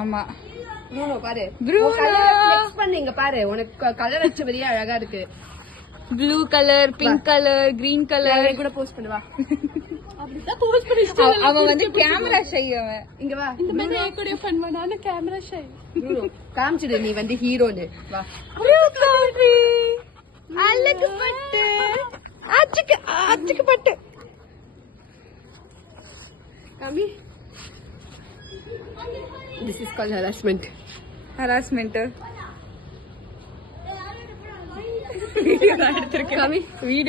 ஆமா ப்ரூனோ பாரு. Bruno flex பண்ணீங்க பாரு. உனக்கு கலர் வச்ச பெரிய அழகா இருக்கு. Blue colour, pink colour, green colour கூட போஸ்ட் பண்ணுவா. அப்படிதான் போஸ்ட் பண்ணிட்டு அவன் வந்து கேமரா ஷை அவன். இங்க வா. இந்த மாதிரி கூட பண்ணுவா. நானும் கேமரா ஷை. ப்ரூனோ காமிச்சிடு நீ வந்து ஹீரோன்னு. வா. ப்ளூ காஃபி அழகு பட்டு அச்சுக்கு பட்டு காமி. This is called harassment. Video எடுத்திருக்கேன். காமி. வீடியோ